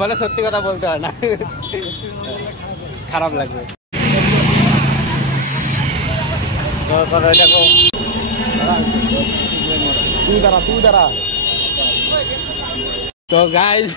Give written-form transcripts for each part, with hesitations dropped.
বলে সত্যি কথা বলতে হয় না, খারাপ লাগবে। তো গাইস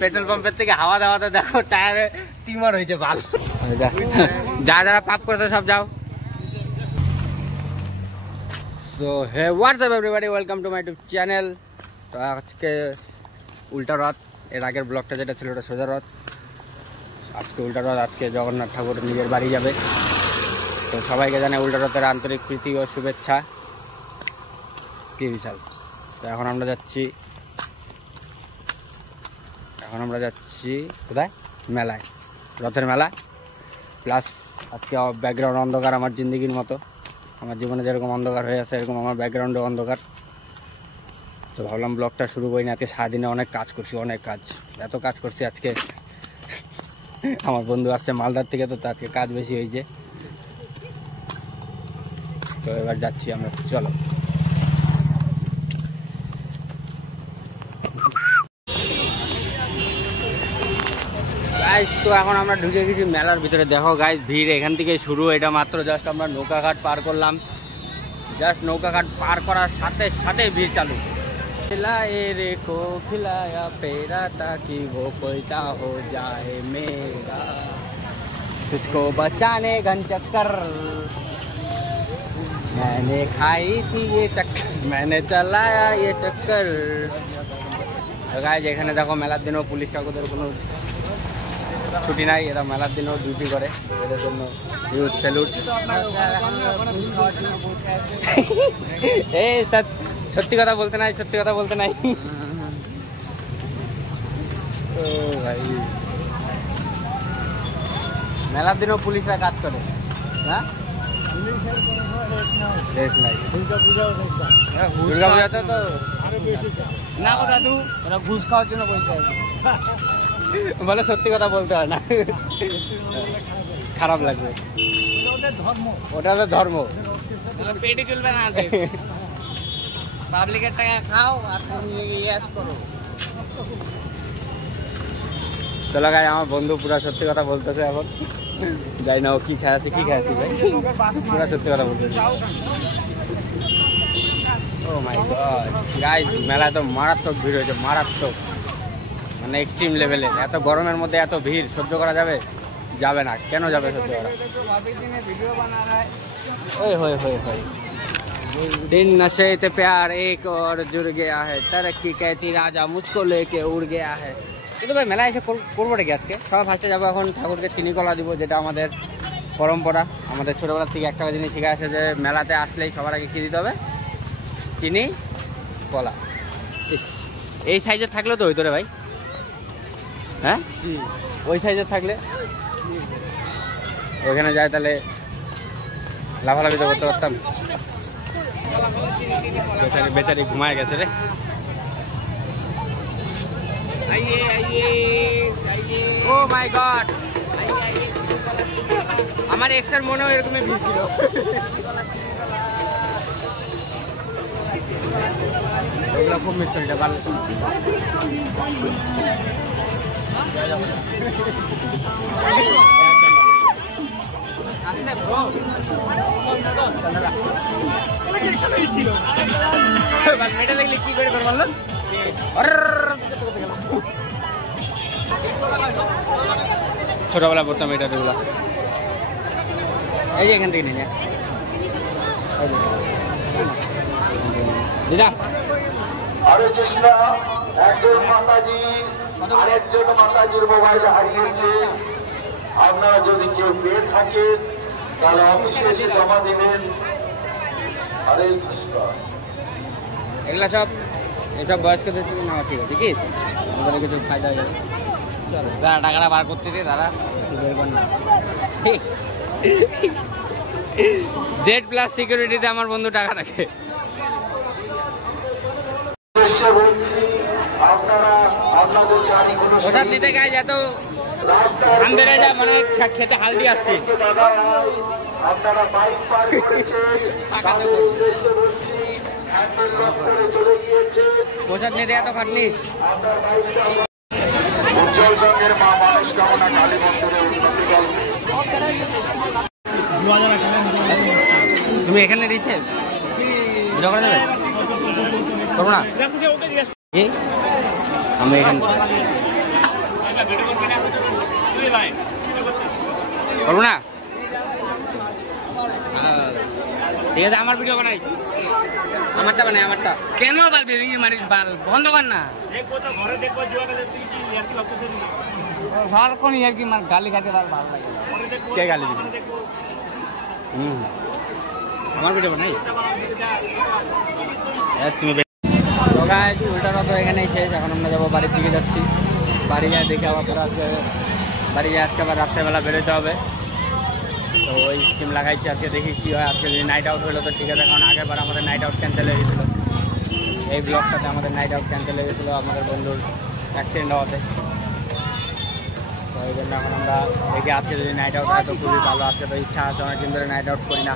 পেট্রোল পাম্পের থেকে হাওয়া দেওয়াতে দেখো টায়ারে টিমার হয়েছে ভাল। যারা পাপ করেছে সব যাও। So hey what's up everybody, welcome to my YouTube channel. তো আজকে উল্টা রথ, এর আগের ব্লগটা যেটা ছিল ওটা সোজা রথ, আজকে উল্টা রথ। আজকে জগন্নাথ ঠাকুর নিজের বাড়ি যাবে। তো সবাইকে জানাই উল্টা রথের আন্তরিক প্রীতি ও শুভেচ্ছা। কি বিশাল। তো এখন আমরা যাচ্ছি কোথায়? মেলায়, রথের মেলা। প্লাস আজকে ব্যাকগ্রাউন্ড অন্ধকার আমার জিন্দগির মতো, আমার জীবনে যেরকম অন্ধকার হয়ে আছে এরকম আমার ব্যাকগ্রাউন্ডে অন্ধকার। তো ভাবলাম ব্লগটা শুরু করি না। আজকে সারাদিনে অনেক কাজ করছি, এত কাজ করছি আজকে। আমার বন্ধু আসছে মালদার থেকে, তো আজকে কাজ বেশি হয়েছে। তো এবার যাচ্ছি আমরা, চলো। গাইস তো এখন আমরা ঢুকে গেছি মেলার ভিতরে। দেখো গাইস ভিড় এখান থেকে শুরু, এটা মাত্র জাস্ট আমরা নৌকাঘাট পার করলাম। জাস্ট নৌকাঘাট পার করার সাথে সাথে ভিড় চালু। खिलाए रे को खिलाया पेरा ताकि वो कोयता हो जाए मेरा, तुझको बचाने घन चक्कर मैंने खाई थी ये चक्कर, मैंने चलाया ये चक्कर। গাইস এখানে দেখো মেলার দিনও পুলিশ কাকুদের কোনো ছুটি নাই, এরা মেলার দিনও ডিউটি করে, এদের জন্য ইউথ স্যালুট। এই সত্যি কথা বলতে নাই, সত্যি কথা বলতে নাই। ও ভাই মেলার দিনও পুলিশরা কাজ করে, হ্যাঁ রেস্ট নাই। দুর্গা পূজাতে তো না গো দাদু, ওরা ঘুষ খাওয়ার জন্য পয়সা আছে। বলে সত্যি কথা বলতে হয় না, খারাপ লাগবে। ওটা হলো ধর্ম, পেটে চলবে না। পাবলিকের টাকা খাও আর ইয়াস করো। চলো গাই, আমার বন্ধু পুরা সত্যি কথা বলতেছে এখন। যাই না ও কি খাইছে ভাই, পুরা সত্যি কথা বলতেছে। ও মাই গড গাইস, মেলায় তো মারাত্মক ভিড় হয়েছে, মারাত্মক মানে এক্সট্রিম লেভেলের। এত গরমের মধ্যে এত ভিড় সহ্য করা যাবে? যাবে না। কেন যাবে সহ্য করা? ওই হয় दिन नशे ते प्यार एक और जुड़ गया है, तरक्की कहती राजा मुझको लेके उड़ गया है। কিন্তু ভাই মেলা এসে করবো কি আজকে? সব ফার্স্টে যাবো এখন ঠাকুরকে চিনি কলা দিব, যেটা আমাদের পরম্পরা। আমাদের ছোটোবেলার থেকে একটা জিনিস শিখে আসে যে মেলাতে আসলেই সবার আগে কী দিতে হবে? চিনি কলা। এই সাইজে থাকলে তো হইতো রে ভাই, হ্যাঁ ওই সাইজে থাকলে ওইখানে যায় তাহলে লাফালাফি তো করতে পারতাম। বেচারি ঘুমায় গেছে রে। ও মাই গড, আমার এক্সের মনেও এরকমই ভিড় ছিল। ওগুলো খুব মিস করি, ভালো। ছোটবেলা পড়তাম এটা এগুলা। এই যে এখান থেকে নিয়ে দিদা। হরে কৃষ্ণ। একজন মাতাজির মোবাইল হারিয়েছে। আপনারা যদি কেউ পেয়ে থাকেন তাহলে অফিসে এসে জমা দিবেন। হরে কৃষ্ণ। এগুলা এইসব বয়স্কদের থেকে নেওয়া ঠিক আছে, কি ওদের কিছু ফায়দা হয়ে যাবে। চলো তারা টাকাটা বার করতে দিয়ে তারা জেড প্লাস সিকিউরিটিতে আমার বন্ধু টাকা রাখে। ওটা নিতে গায়ে এত আন্দরে যা মানে খেতে হালদি আসছে। আপনারা বাইক পার করেছেন, তাদের উদ্দেশ্যে বলছি হ্যান্ডেল লক করে চলে গিয়েছে। পোশাক নিতে এত খাটনি। জগের মা মানুষ কামনা কালী মন্দিরে উন্নতি দল। তুমি এখানে দিয়েছে ভিডিও করা যাবে করবো না আমি এখানে করবো না ঠিক আছে আমার ভিডিও বানাই আমারটা বানাই আমারটা কেন বাল বেরিয়ে মারিস বাল বন্ধ কর না সারাক্ষণ আর কি মার গালি খাতে বাল ভালো লাগে কে গালি দিবি আমার ভিডিও বানাই তুমি উল্টা রথ এখানেই শেষ। এখন আমরা যাবো বাড়ির দিকে যাচ্ছি বাড়ি যায় দেখে আবার পরে আজকে বাড়ি যায় আজকে আবার রাত্রেবেলা বেরোতে হবে তো ওই স্কিম লাগাইছি আজকে দেখি কী হয়। আজকে যদি নাইট আউট হলো তো ঠিক আছে কারণ আগেরবার আমাদের নাইট আউট ক্যান্সেল হয়ে গেছিলো এই ব্লগটাতে আমাদের নাইট আউট ক্যান্সেল হয়ে গেছিলো আমাদের বন্ধুর অ্যাক্সিডেন্ট হওয়াতে তো এই জন্য এখন আমরা দেখি আজকে যদি নাইট আউট হয় তো খুবই ভালো। আজকে তো ইচ্ছা আছে অনেকদিন ধরে নাইট আউট করি না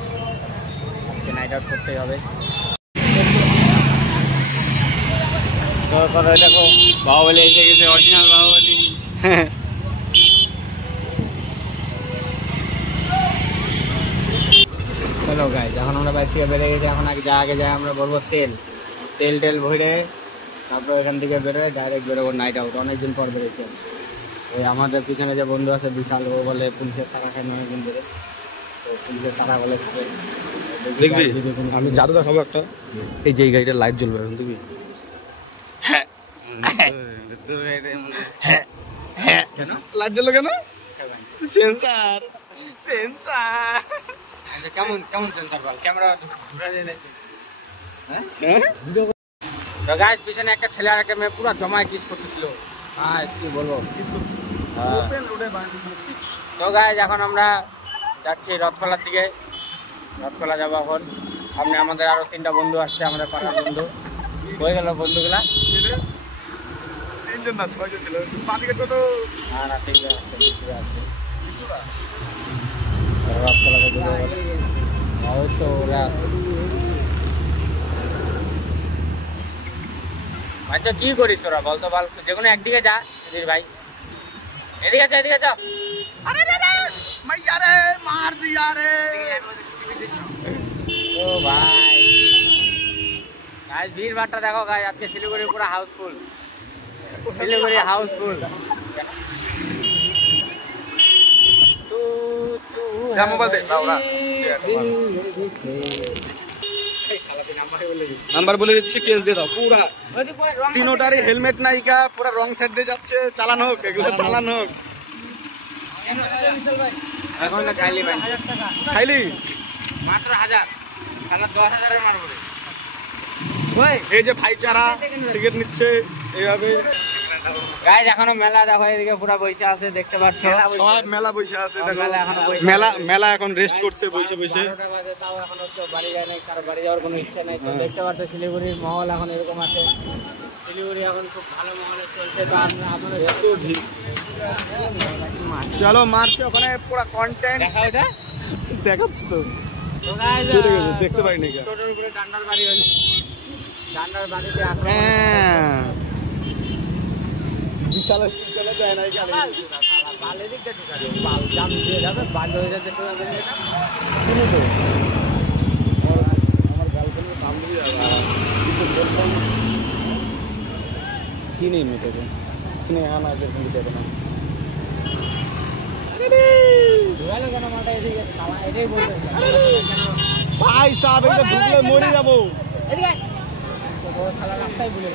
আজকে নাইট আউট করতেই হবে। তো দেখো বাহুবলী এসে গেছে অরিজিনাল বাহুবলী চলো গাইজ এখন আমরা বাইক থেকে বেরিয়ে গেছি এখন আগে যাই আমরা বলবো তেল ভরে তারপর এখান থেকে বেরোয় ডাইরেক্ট বেরোবো নাইট আউট অনেকদিন পর বেরোচ্ছি ওই আমাদের পিছনে যে বন্ধু আছে বিশাল ও বলে পুলিশের টাকা খায় অনেকদিন ধরে তো পুলিশের টাকা বলে দেখবি আমি জাদু দেখাবো একটা এই যে গাড়িটার লাইট জ্বলবে এখন দেখবি লাইট জ্বললো কেন সেন্সার কেমন সেন্সার বল ক্যামেরা ঘুরে তো গাইজ পিছনে একটা ছেলে আর একটা মেয়ে পুরো জমায় কিস করতেছিল কি বলবো তো গাইজ এখন আমরা যাচ্ছি রথখোলার দিকে রথখোলা যাবো এখন সামনে আমাদের আরো 3টা বন্ধু আসছে আমাদের পাড়ার বন্ধু হয়ে গেল বন্ধুগুলা না 6জন ছিল না 3জন আসছে রথখোলাতে তো ওরা আচ্ছা কি করিস তোরা বলতো বল যে কোনো একদিকে যা সুধীর ভাই এদিকে যা ও ভাই গাইস ভিড় ভাড়টা দেখো গাইস আজকে শিলিগুড়ি পুরো হাউসফুল মোবাইল দে নাম্বার বলে দিচ্ছি কেস দিয়ে দাও পুরা 3টারই হেলমেট নাইকা পুরা রং সাইড দিয়ে যাচ্ছে চালান হোক এগুলো চালান হোক এখন না খাইলি ভাই খাইলি মাত্র 1000 10,000 মারবো রে ওই এই যে ভাইচারা সিগারেট নিচ্ছে এইভাবে গাইস এখনো মেলা দেখো এদিকে পুরো বইসা আছে দেখতে পাচ্ছ সবাই মেলা বসে আছে দেখো মেলা মেলা এখন রেস্ট করছে বসে তাও এখন বাড়ি যায় না কারো বাড়ি যাওয়ার কোনো ইচ্ছা নেই তো দেখতে পাচ্ছ শিলিগুড়ির মহল এখন এরকম আছে শিলিগুড়ি এখন খুব ভালো মহলে চলছে তো আপনাদের একটু ভিড় চলো মারছে ওখানে পুরো কন্টেন্ট দেখা এটা দেখাচ্ছি তো গাইস দেখতে পারিনি টোটোর উপরে ডান্ডার বাড়ি হলো ডান্ডার বাড়িতে আছে বিশাল যায় না বালে দিকটা ঢুকা দেবো বাল জাম দিয়ে যাবে বাল হয়ে যাচ্ছে শুনে তো আমার গার্লফ্রেন্ডের নাম দিয়ে চিনি মেয়েটাকে স্নেহা না যেরকম নাম ভাই সাহেব এটা ঢুকলে মরে যাবো রাস্তায় ভুলে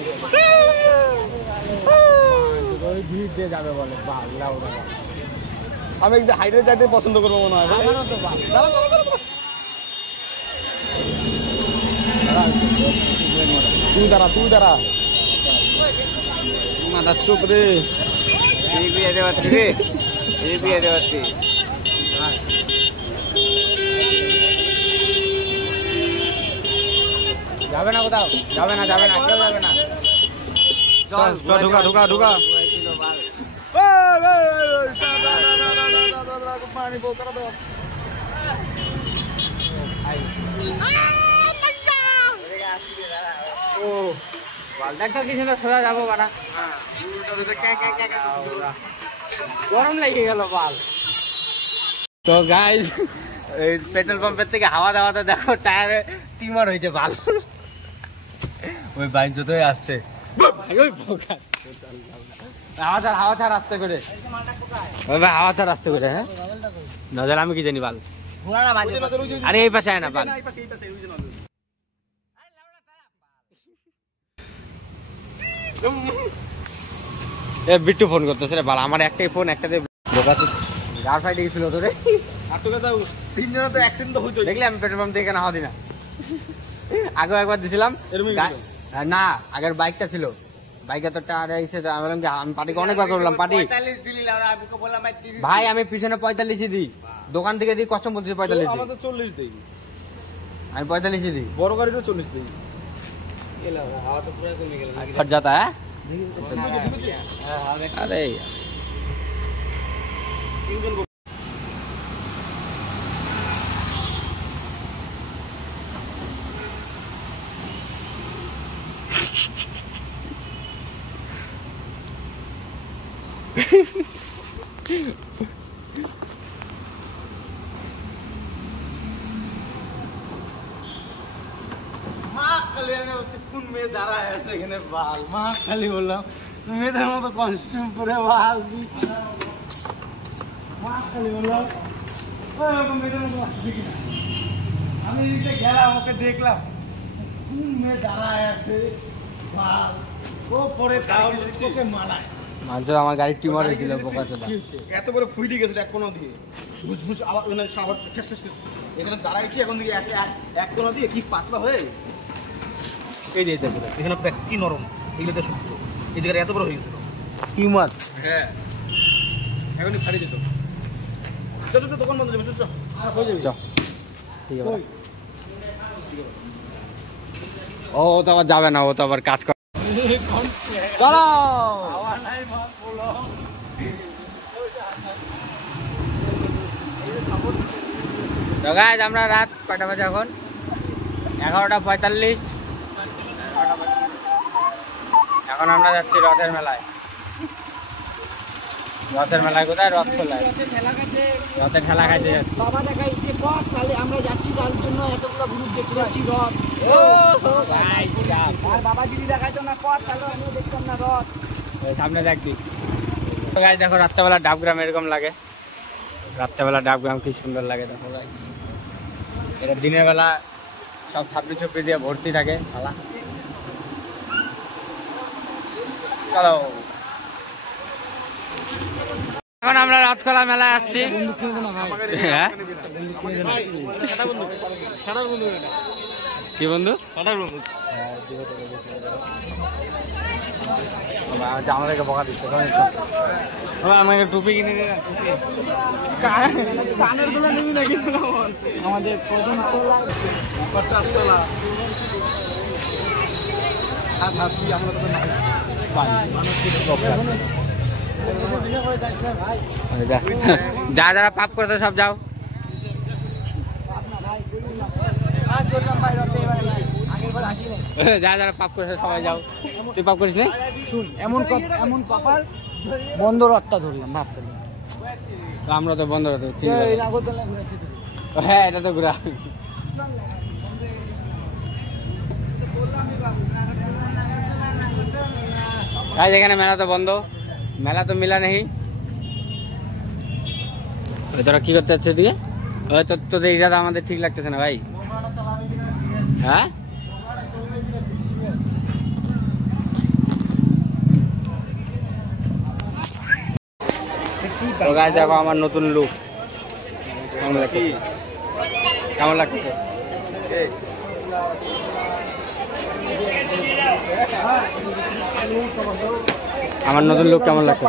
ভিড় দিয়ে যাবে বলে আমি একটু হাইড্রেট চাইতে পছন্দ করবো মনে হয় তুই দাঁড়া মাথা চোখ রে বিয়ে পারছি যাবে না কোথাও যাবে না কেউ যাবে না চল ঢোকা দেখো কিছু না সোজা যাবো বাড়া। গরম লেগে গেল বাল। তো গাইস এই পেট্রোল পাম্পের থেকে হাওয়া দেওয়াতে দেখো টায়ারে টিমার হয়েছে বাল। ওই বাইক যতই আসছে হাওয়া ছাড় আসতে করে, হাওয়া ছাড় আসতে করে। হ্যাঁ নজর আমি কি জানি বাল। আরে এই পাশে আয় না বাল। এ বিট্টু ফোন করতেছে রে বাল, আমার একটাই ফোন, একটাতে গার ফাইটে গেছিল তো রে। আর তোকে তো তিনজনে তো অ্যাক্সিডেন্ট তো হইতো। দেখলি আমি পেট্রোল পাম্প থেকে কেন হাওয়া দিই না। আগেও একবার দিছিলাম না, আগের বাইকটা ছিল, বাইকটা তো টায়ার এসে আমি বললাম যে আমি পার্টিকে অনেকবার করলাম পার্টি ভাই, আমি পিছনে 45 দিই, দোকান থেকে দিই, কষ্ট বলছি 45 দিই, 40 দিই আমি 45 দিই, বড় গাড়িরও 40 দিই। फट जाता है। अरे কোন মেয়ে দাঁড়ায় আছে এখানে বাল, মা খালি বললাম মেয়েদের মতো কস্টিউম পরে বাল, মা খালি বললাম মেয়েদের মতো আসছে কিনা। আমি এদিকে গেলাম, ওকে দেখলাম কোন মেয়ে দাঁড়ায় আছে বাল, ও পরে তোকে মানায়। মাঝে আমার গাড়ির টিমার হয়েছিল বোকা চোদা, এত বড় ফুইটি গেছিল এক কোনা দিয়ে, ঘুষঘুষ আবার খেস খেস খেস এখানে দাঁড়াইছি, এখন দিকে এক কোনা দিয়ে কি পাতলা হয়ে এই যে এখানে কি নরম, এগুলোতে শক্ত, এই জায়গায় এত বড় হয়ে গেছিল টিমার। হ্যাঁ এখন ফাড়ি যেত। চল চল দোকান বন্ধ যাবে, চল চল ঠিক আছে। ও তো আবার যাবে না, ও তো আবার কাজ করে। চলো তো গাইস, আমরা রাত কয়টা বাজে এখন? 11:45। এখন আমরা যাচ্ছি রথের মেলায়। রথের মেলায় কোথায়? রথ খোলায়, রথে ঠেলা খাইতে যাচ্ছি। বাবা দেখাই যে পথ, তাহলে আমরা যাচ্ছি তার জন্য এতগুলো গ্রুপ দেখতে পাচ্ছি রথ। আর বাবা যদি দেখাইতো না পথ, তাহলে আমিও দেখতাম না রথ। সামনে দেখবি। গাইস দেখো রাত্রেবেলা ডাবগ্রাম এরকম লাগে, রাত্রেবেলা ডাবগ্রাম কি সুন্দর লাগে দেখো গাইস। এটা দিনের বেলা সব ছাপড়ি ছপড়ি দিয়ে ভর্তি থাকে শালা। চলো এখন আমরা রাতখোলা মেলায় আসছি। হ্যাঁ কি বন্ধু? আমাদেরকে বকা দিচ্ছে, আমাকে টুপি কিনে দিয়ে কানের গুলো নিবি নাকি? আমাদের প্রথম যা যারা পাপ করতে সব যাও। যা যারা পাপ করেছে সবাই যাও। তুই পাপ করিস না? শুন, এমন কপাল বন্ধ রথটা ধরলাম, ভাবতে আমরা তো বন্ধ করতে। নাগরদোলনা ঘুরে। হ্যাঁ এটা তো ঘুরা। এখানে মেলা তো বন্ধ, মেলা তো মিলা নেই। তোরা কি করতে যাচ্ছে এদিকে? তোদের এটা তো আমাদের ঠিক লাগতেছে না ভাই। হ্যাঁ তো গাইস দেখো আমার নতুন লুক কেমন লাগছে, কেমন লাগছে? আমার নতুন লুক কেমন লাগছে?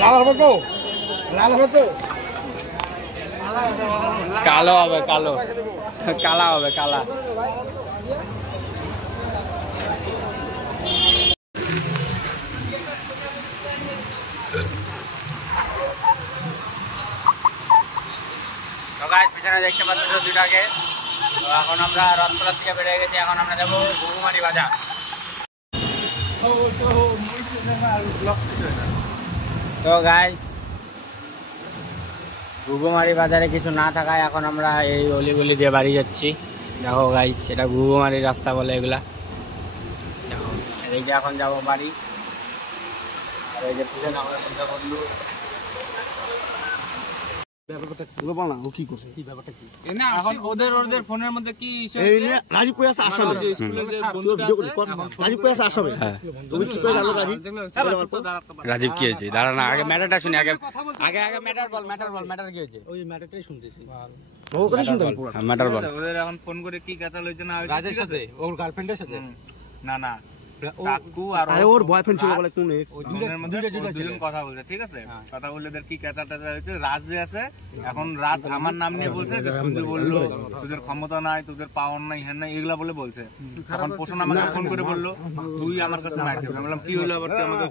লাল হবে তো, লাল হবে তো, কালো হবে, কালো কালা হবে, কালা। গাছ পিছনে দেখতে পাচ্ছ দুটাকে। তো এখন আমরা রথতলা থেকে বেরিয়ে গেছি, এখন আমরা যাবো ঘুঘুমারি বাজার। তো গাইস ঘুঘুমারি বাজারে কিছু না থাকায় এখন আমরা এই অলিগলি দিয়ে বাড়ি যাচ্ছি। দেখো গাইস এটা ঘুঘুমারি রাস্তা বলে এগুলা। দেখো এই যে এখন যাবো বাড়ি। আর এই যে পিছনে আমাদের মধ্যে বন্ধু এখন ওদের ফোনের মধ্যে কি রাজীব কই আছে আসামে স্কুলে যে বন্ধুটা রাজীব কই আছে আসামে তুমি কি করে জানো রাজীব রাজীব কি হয়েছে? দাঁড়া না, আগে ম্যাটারটা শুনি। আগে ম্যাটার বল, ম্যাটার কি হয়েছে? ওই ম্যাটারটাই শুনতেছি। ও কথা শুনতে পুরো ম্যাটার বল। ওদের এখন ফোন করে কি কাঁচাল হয়েছে না হয়েছে, রাজের ঠিক আছে? সাথে ওর গার্লফ্রেন্ডের সাথে না না কাকু আর আরে ওর বয়ফ্রেন্ড ছিল বলে কোন ফোনের মধ্যে দুজন কথা বলছে, ঠিক আছে? কথা বললে এদের কি ক্যাচা ট্যাচা হয়েছে। রাজ যে আছে এখন, রাজ আমার নাম নিয়ে বলছে যে শুনতে বললো তোদের ক্ষমতা নাই, তোদের পাওয়ার নাই, হ্যাঁ নাই, এগুলা বলে বলছে। এখন পোষণ আমাকে ফোন করে বললো তুই আমার কাছে মার খাবি। আমি বললাম কি হলো আবার, তুই আমাকে